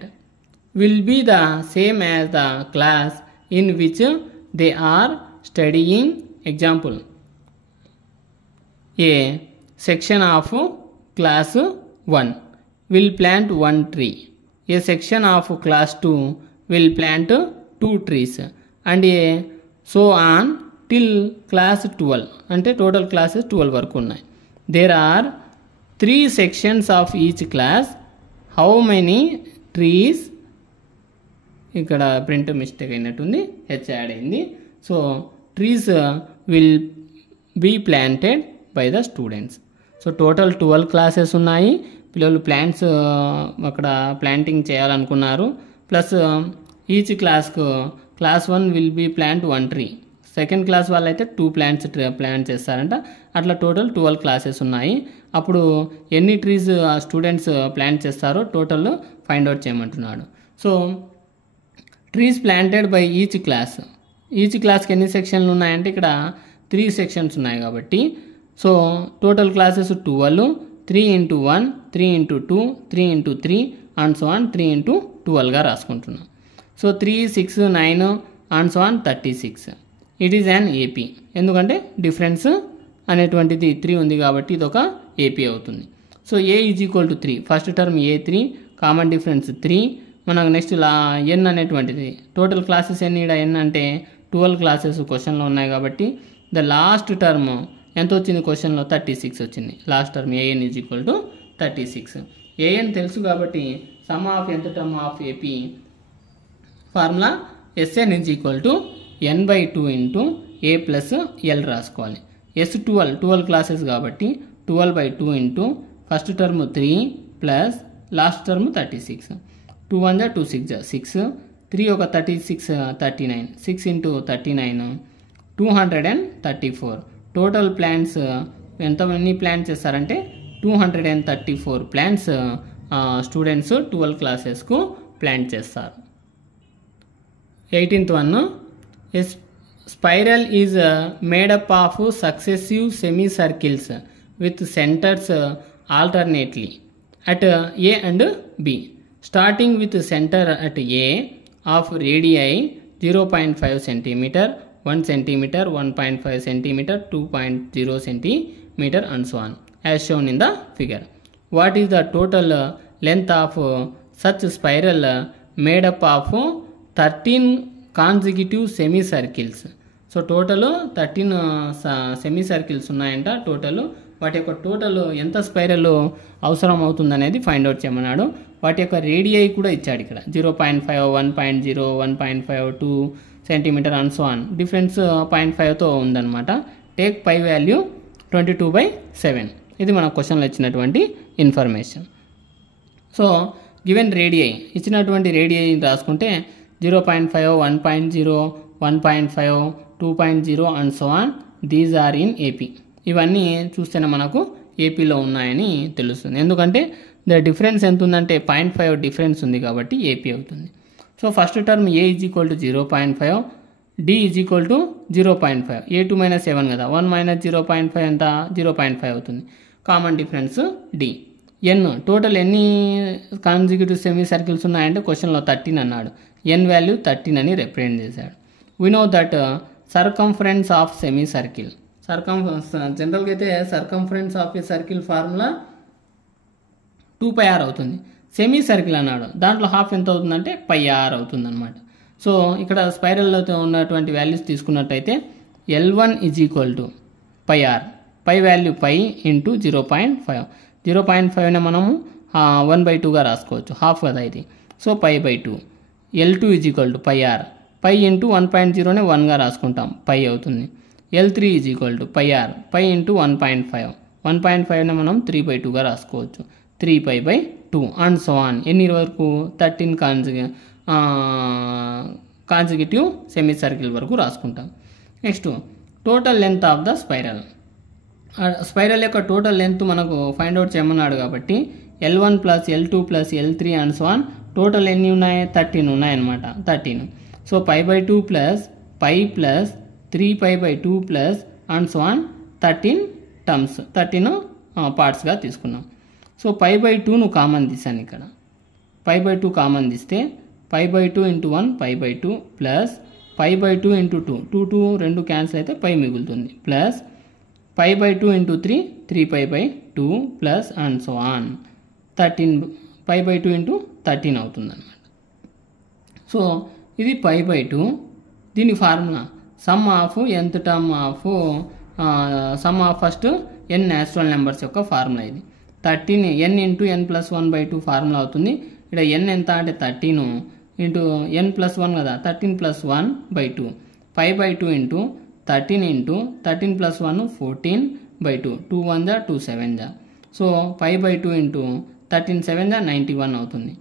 will be the same as the class in which they are studying. Example: a section of class 1 will plant 1 tree, a section of class 2 will plant 2 trees, and a so on till class 12. అంటే టోటల్ క్లాసెస్ 12 వరకు ఉన్నాయి. There are 3 sections of each class. How many trees? ఇక్కడ ప్రింట్ మిస్టేక్ అయినట్టుంది, హెచ్ యాడ్ అయింది. So trees will be planted by the students. So total 12 classes ఉన్నాయి. పిల్లలు ప్లాంట్స్ అక్కడ ప్లాంటింగ్ చేయాలనుకున్నారు. ప్లస్ ఈచ్ క్లాస్కు class 1 will be plant 1 tree, second class వాళ్ళైతే 2 ప్లాంట్స్ ప్లాంట్ చేస్తారంట. అట్లా టోటల్ 12 క్లాసెస్ ఉన్నాయి. అప్పుడు ఎన్ని ట్రీస్ స్టూడెంట్స్ ప్లాంట్ చేస్తారో టోటల్ ఫైండ్ అవుట్ చేయమంటున్నాడు. So trees planted by each class, each క్లాస్కి ఎన్ని సెక్షన్లు ఉన్నాయంటే ఇక్కడ 3 సెక్షన్స్ ఉన్నాయి కాబట్టి so total classes 12, 3 into 1, 3 into 2, 3 into 3 and so on 3 into 12గా రాసుకుంటున్నాం. So 3, 6, 9 and so on 36. It is an AP. ఎందుకంటే డిఫరెన్స్ అనేటువంటిది 3 ఉంది కాబట్టి ఇది ఒక ఏపీ అవుతుంది. So A is equal to 3, first term A3, common difference 3. మనకు నెక్స్ట్ ఎన్ అనేటువంటిది టోటల్ క్లాసెస్ ఎన్ని ఇక్కడ ఎన్ అంటే 12 క్లాసెస్ క్వశ్చన్లో ఉన్నాయి కాబట్టి ద లాస్ట్ టర్మ్ ఎంత వచ్చింది క్వశ్చన్లో 36 వచ్చింది. Last term AN is equal to 36. AN తెలుసు కాబట్టి సమ్ ఆఫ్ ఎంత term of AP formula SN is equal to n/2 into A plus L రాసుకోవాలి. S12 క్లాసెస్ కాబట్టి 12/2 into first term 3 plus last term 36. 2 1 జా 2 6 జా 6, 3 ఒక 36 39, 6 ఇంటూ 39 234. టోటల్ ప్లాంట్స్ ఎంతమంది ప్లాంట్ చేస్తారంటే 234 ప్లాంట్స్ స్టూడెంట్స్ 12 క్లాసెస్కు ప్లాంట్ చేస్తారు. 18th one, a spiral is made up of successive semicircles with centers alternately at A and B. Starting with center at A of radii 0.5 cm, 1 cm, 1.5 cm, 2.0 cm and so on as shown in the figure. What is the total length of such spiral made up of 13 consecutive semicircles? So total 13 semi circles ఉన్నాయంట. వాటి యొక్క టోటల్ ఎంత స్పైరల్ అవసరం అవుతుంది అనేది ఫైండ్ అవుట్ చేయమన్నాడు. వాటి యొక్క రేడియై కూడా ఇచ్చాడు ఇక్కడ 0.5, 1.0, 1.5, 2 centimetre and so on. Difference 0.5తో ఉందన్నమాట. Take pi value 22/7. ఇది మన క్వశ్చన్లో ఇచ్చినటువంటి ఇన్ఫర్మేషన్. సో గివెన్ రేడియై ఇచ్చినటువంటి రేడియై రాసుకుంటే 0.5, 1.0, 1.5, 2.0 and so on. These are in AP. ఇవన్నీ చూస్తేనే మనకు ఏపీలో ఉన్నాయని తెలుస్తుంది. ఎందుకంటే ద డిఫరెన్స్ ఎంత ఉందంటే 0.5 డిఫరెన్స్ ఉంది కాబట్టి ఏపీ అవుతుంది. So first term A is equal to 0.5, D is equal to 0.5, A2 - 7 కదా, 1 - 0.5 ఎంత 0.5 అవుతుంది. Common difference d. N total ఎన్ని కాన్సిక్యూటివ్ సెమీ సర్కిల్స్ ఉన్నాయంటే క్వశ్చన్లో 13 అన్నాడు. ఎన్ వాల్యూ 13 అని రిప్రజెంట్ చేశాడు. We know that circumference of semi circle, జనరల్గా అయితే circumference of a circle formula 2πr అవుతుంది. సెమీ సర్కిల్ అన్నాడు, దాంట్లో హాఫ్ ఎంత అవుతుందంటే πr అవుతుంది అనమాట. సో ఇక్కడ స్పైరల్లో ఉన్నటువంటి వాల్యూస్ తీసుకున్నట్టయితే L1 is equal to πr, pi value π into 0.5. 0.5ని మనము 1/2గా రాసుకోవచ్చు, హాఫ్ కదా ఇది. So π/2. L2 is equal to πr, π into 1.0ని 1గా రాసుకుంటాం, π అవుతుంది. L3 is equal to πr, π into 1.5. 1.5ని మనం 3/2గా రాసుకోవచ్చు, 3π/2 అండ్ సో ఆన్. ఎన్ని వరకు 13 కాన్సిక్యూటివ్ సెమీ సర్కిల్ వరకు రాసుకుంటాం. Next total length of the spiral. Spiral యొక్క టోటల్ లెంత్ మనకు ఫైండ్ అవుట్ చేయమన్నాడు కాబట్టి L1 plus L2 plus L3 and so on total ఎన్ని ఉన్నాయి 13 ఉన్నాయన్నమాట 13. So π/2 plus π plus 3π/2 plus and so on 13 terms 13 పార్ట్స్గా తీసుకున్నాం. సో π/2ను కామన్ తీసాను ఇక్కడ. π/2 కామన్ తీస్తే π/2 ఇంటూ 1 π/2 ప్లస్ π/2 ఇంటూ 2 2 2 క్యాన్సిల్ అయితే π మిగులుతుంది plus π/2 into 3 3π/2 plus and so on 13 π/2 into 13 అవుతుంది అన్నమాట. సో ఇది π/2. దీని formula sum of nth term of sum of first n natural numbers యొక్క ఫార్ములా ఇది 13 n ఇంటూ n+1/2 ఫార్ములా అవుతుంది. ఇక్కడ n ఎంత అంటే 13 ఇంటూ n+1 కదా 13 + 1/2 π/2 ఇంటూ 13 ఇంటూ 13 + 1 14/2 2 1 జా 2 7 జా. సో π/2 ఇంటూ 13 7 జా 91 అవుతుంది.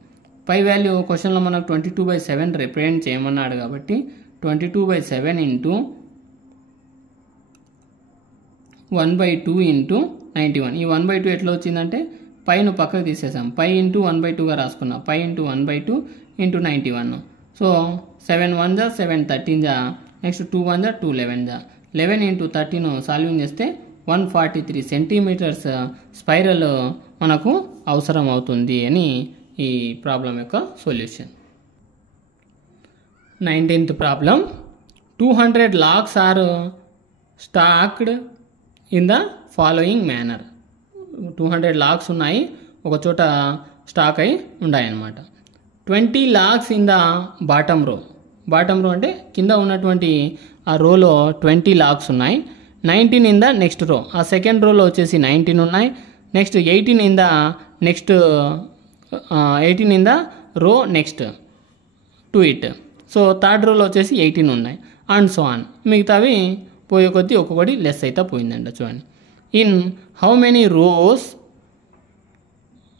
పై వాల్యూ క్వశ్చన్లో మనకు 22/7 రిప్రజెంట్ చేయమన్నాడు కాబట్టి 22/7 ఇంటూ 1/2 ఇంటూ 91. ఈ 1/2 ఎట్లా వచ్చిందంటే పైను పక్కకు తీసేసాం. పై ఇంటూ 1/2గా రాసుకున్నాం. Pi into 1/2 into 91. సో 7 1 జా 7 13 జా నెక్స్ట్ 2 1 జా 2 11 జా 11 ఇంటూ 13 సాల్వింగ్ చేస్తే 143 సెంటీమీటర్స్ స్పైరల్ మనకు అవసరం అవుతుంది అని ఈ ప్రాబ్లం యొక్క solution. 19th problem 200 logs are stacked in the following manner. 200 logs ఉన్నాయి, ఒక చోట స్టాక్ అయి ఉన్నాయన్నమాట. 20 logs ఇన్ ద బాటమ్ రో. బాటమ్ రో అంటే కింద ఉన్నటువంటి ఆ రోలో 20 logs ఉన్నాయి. 19 ఇన్ ద నెక్స్ట్ రో. ఆ సెకండ్ రోలో వచ్చేసి 19 ఉన్నాయి. Next 18 in the next 18 in the రో next to it. So third రోలో వచ్చేసి 18 ఉన్నాయి అండ్ సో ఆన్. మిగతావి పోయే కొద్దీ ఒక్కొక్కటి లెస్ అయితే పోయిందంట. చూడండి, in how many rows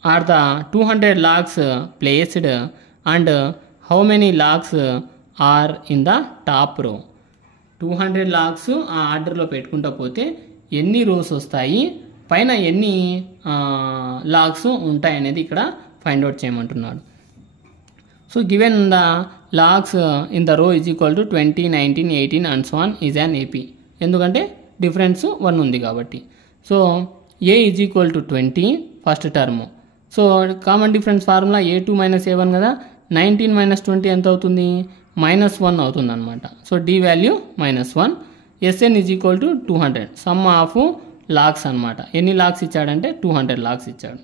are the 200 logs placed and how many logs are in the top row. 200 logs ఆ ఆర్డర్లో పెట్టుకుంటా పోతే ఎన్ని రోస్ వస్తాయి, పైన ఎన్ని logs ఉంటాయి అనేది ఇక్కడ ఫైండ్ అవుట్ చేయమంటున్నాడు. So given the logs in the row is equal to 20 19 18 and so on is an AP. ఎందుకంటే డిఫరెన్స్ 1 ఉంది కాబట్టి. So A is equal to 20 first term. So common difference formula A2 - A1 కదా. 19 - 20 ఎంత అవుతుంది, -1 అవుతుంది అనమాట. So D value -1. Sn is equal to 200 sum of logs అనమాట. ఎన్ని లాగ్స్ ఇచ్చాడంటే 200 లాగ్స్ ఇచ్చాడు.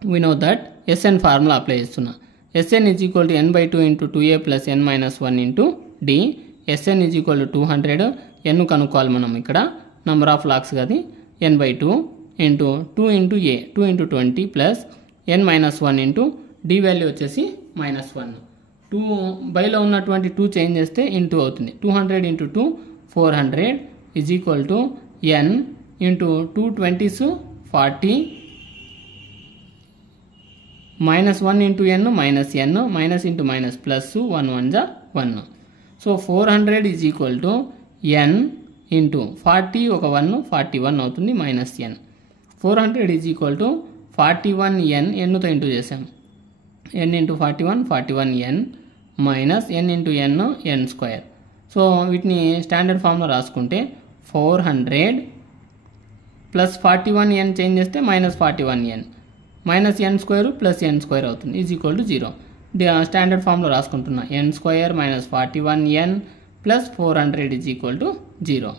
We know that Sn formula apply చేస్తున్నా. Sn is equal to n/2 into 2a plus n - 1 into D. Sn is equal to 200. n కనుక్కోవాలి మనం ఇక్కడ, నంబర్ ఆఫ్ లాగ్స్ కదా. n/2 into 2 into a 2 into 20 plus n - 1 into D value వచ్చేసి -1. 2 బైలో ఉన్నటువంటి 2 చేంజ్ చేస్తే ఇంటూ అవుతుంది. 200 into 2 400 is equal to n into 2 20s 40 -1 into n -n minus into minus plus 1 1 జా 1. So 400 is equal to n into 40 ఒక 1 41 అవుతుంది -n. 400 is equal to 41n ఎన్తో ఇంటూ చేసాం. n into 41 41n minus n into n square. So వీటిని స్టాండర్డ్ ఫామ్లో రాసుకుంటే 400 ప్లస్ 41n చేంజ్ చేస్తే -41n minus n square plus n square అవుతుంది ఈజ్ ఈక్వల్ టు 0. స్టాండర్డ్ ఫామ్లో రాసుకుంటున్నా n square minus 41n plus 400 is equal to 0.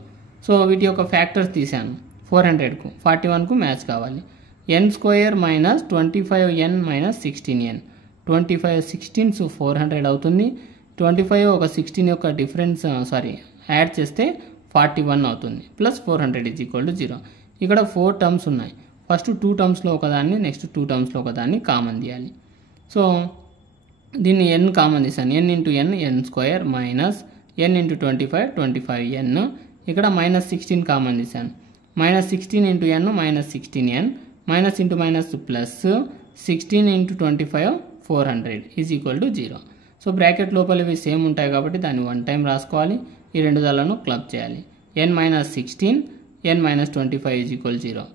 So వీటి యొక్క ఫ్యాక్టర్స్ తీసాను. 400కు 41కు మ్యాచ్ కావాలి. n square minus 25n minus 16n 25 16s 400 అవుతుంది. 25 ఒక 16 యొక్క డిఫరెన్స్ యాడ్ చేస్తే 41 అవుతుంది ప్లస్ 400 ఈజ్ ఈక్వల్ టు 0. ఇక్కడ 4 టర్మ్స్ ఉన్నాయి. ఫస్ట్ 2 టర్మ్స్లో ఒకదాన్ని నెక్స్ట్ 2 టర్మ్స్లో ఒకదాన్ని కామన్ తీయాలి. సో దీన్ని n కామన్ తీసాను. n into n n square minus n into 25 25n. ఇక్కడ -16 కామన్ తీసాను. -16 into n -16n minus into minus plus 16 into 25 400 is equal to 0. So bracket లోపల ఇవి సేమ్ ఉంటాయి కాబట్టి దాన్ని 1 టైం రాసుకోవాలి. ఈ రెండు దాలను క్లబ్ చేయాలి. n - 16 n minus 25 is equal to 0.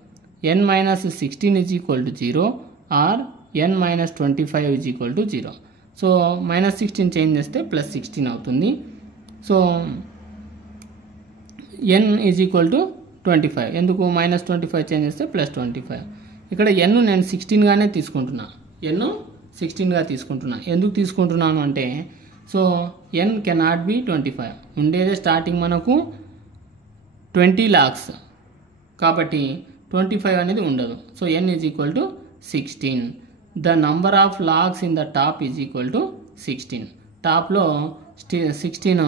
n minus 16 is equal to 0 or n minus 25 is equal to 0. So minus 16 change చేస్తే ప్లస్ 16 అవుతుంది. So n is equal to 25. ఎందుకు మైనస్ 25 చేంజ్ చేస్తే ప్లస్ 25. ఇక్కడ n నేను 16గానే తీసుకుంటున్నా. n 16గా తీసుకుంటున్నా. ఎందుకు తీసుకుంటున్నాను అంటే సో n కెనాట్ బి 25. ఉండేదే స్టార్టింగ్ మనకు 20 lakhs కాబట్టి 25 అనేది ఉండదు. So n is equal to 16. The number of locks in the top is equal to 16. టాప్లో 16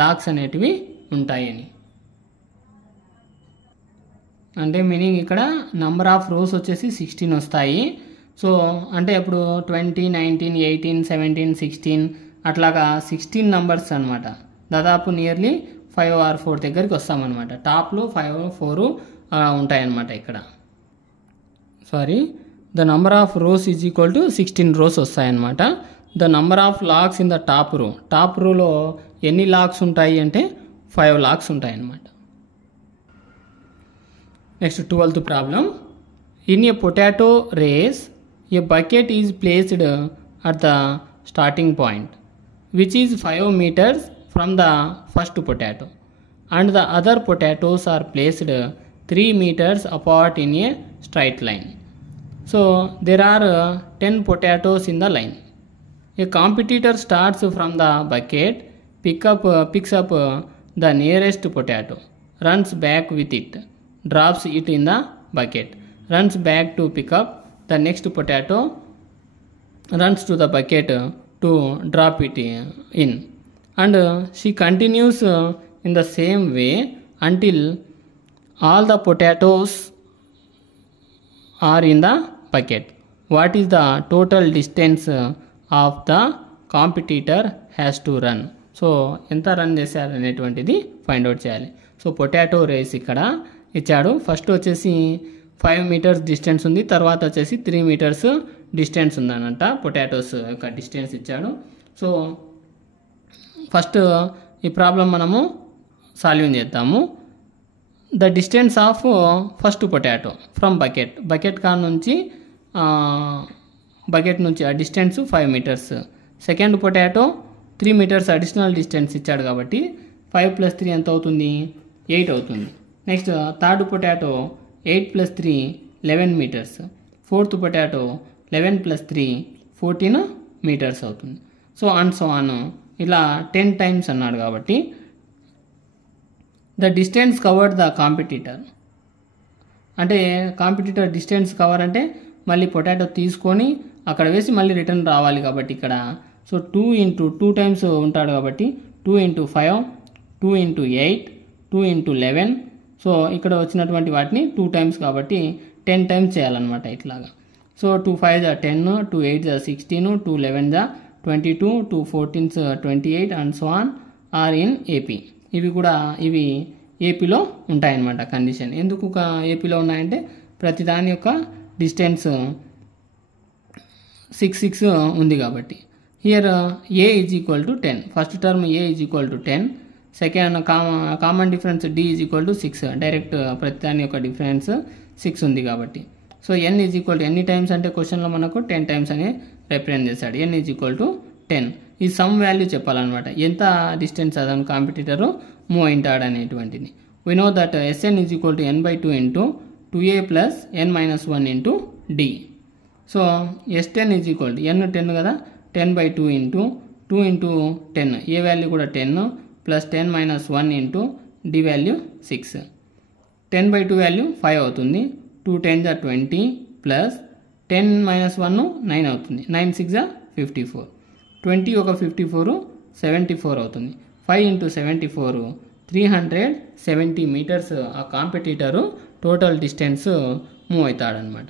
లాక్స్ అనేటివి ఉంటాయని అంటే మీనింగ్ ఇక్కడ నంబర్ ఆఫ్ రోస్ వచ్చేసి 16 వస్తాయి. సో అంటే ఇప్పుడు 20, 19, 18, 17, 16 అట్లాగా 16 నంబర్స్ అనమాట. దాదాపు నియర్లీ 5 or 4 దగ్గరికి వస్తామన్నమాట. టాప్లో 5 or 4 ఉంటాయన్నమాట. ఇక్కడ sorry the number of rows is equal to 16 rows వస్తాయన్నమాట. The number of locks in the top రోలో ఎన్ని లాక్స్ ఉంటాయి అంటే 5 లాక్స్ ఉంటాయన్నమాట. Next 12th problem. In a potato race a bucket is placed at the starting point which is 5 meters from the first potato and the other potatoes are placed 3 meters apart in a straight line. So there are 10 potatoes in the line. A competitor starts from the bucket, picks up the nearest potato, runs back with it, drops it in the bucket, runs back to pick up the next potato, runs to the bucket to drop it in, and she continues in the same way until all the potatoes are in the bucket. What is the total distance of the competitor has to run? So ఎంత రన్ చేశారు అనేటువంటిది ఫైండ్ అవుట్ చేయాలి. సో పొటాటో రేస్ ఇక్కడ ఇచ్చాడు. ఫస్ట్ వచ్చేసి 5 meters డిస్టెన్స్ ఉంది, తర్వాత వచ్చేసి 3 meters డిస్టెన్స్ ఉందనంట. పొటాటోస్ యొక్క డిస్టెన్స్ ఇచ్చాడు. సో ఫస్ట్ ఈ ప్రాబ్లం మనము సాల్వ్ చేద్దాము. The distance of first potato from bucket car నుంచి ఆ distance 5 meters. Second potato 3 meters additional distance ఇచ్చాడు కాబట్టి 5 + 3 ఎంత అవుతుంది? 8 అవుతుంది. Next third potato 8 + 3 11 meters. Fourth potato 11 + 3 14 meters అవుతుంది. సో అండ్ సో ఆన్ ఇలా 10 times అన్నాడు కాబట్టి the distance covered the competitor అంటే కాంపిటీటర్ డిస్టెన్స్ కవర్ అంటే మళ్ళీ పొటాటో తీసుకొని అక్కడ వేసి మళ్ళీ రిటర్న్ రావాలి కాబట్టి ఇక్కడ సో 2 times ఉంటాడు కాబట్టి 2 × 5 2 × 8 2 × 11. సో ఇక్కడ వచ్చినటువంటి వాటిని 2 times కాబట్టి 10 times చేయాలన్నమాట ఇట్లాగా. So 2 5 = 10, 2 8 = 16, 2 11 = 22, 2 14 = 28 and so on are in AP. ఇవి ఏపీలో ఉంటాయన్నమాట కండిషన్. ఎందుకు ఏపీలో ఉన్నాయంటే ప్రతి దాని యొక్క డిస్టెన్స్ 6 ఉంది కాబట్టి. Here A is equal to 10. First term A is equal to 10. Second common difference D is equal to 6. Direct ప్రతి దాని యొక్క డిఫరెన్స్ 6 ఉంది కాబట్టి. So N is equal to ఎన్ని టైమ్స్ అంటే క్వశ్చన్లో మనకు 10 times అని రిప్రజెంట్ చేశాడు. N is equal to 10. ఈ సమ్ వాల్యూ చెప్పాలన్నమాట. ఎంత డిస్టెన్స్ అదని కాంపిటీటర్ మూవ్ అయింటాడు అనేటువంటిది. We know that SN is equal to n/2 × 2a + n - 1 × d. So S10 is equal to n 10 కదా, 10/2 × 2 × 10 ఏ వాల్యూ కూడా 10 + 10 - 1 × d వాల్యూ 6. 10/2 వాల్యూ 5 అవుతుంది. 2 10 = 20 + 10 - 1 9 అవుతుంది. 9 6 = 54. 20 ఒక 54 74 అవుతుంది. 5 × 74 370 meters ఆ కాంపిటీటరు టోటల్ డిస్టెన్స్ మూవ్ అవుతాడనమాట.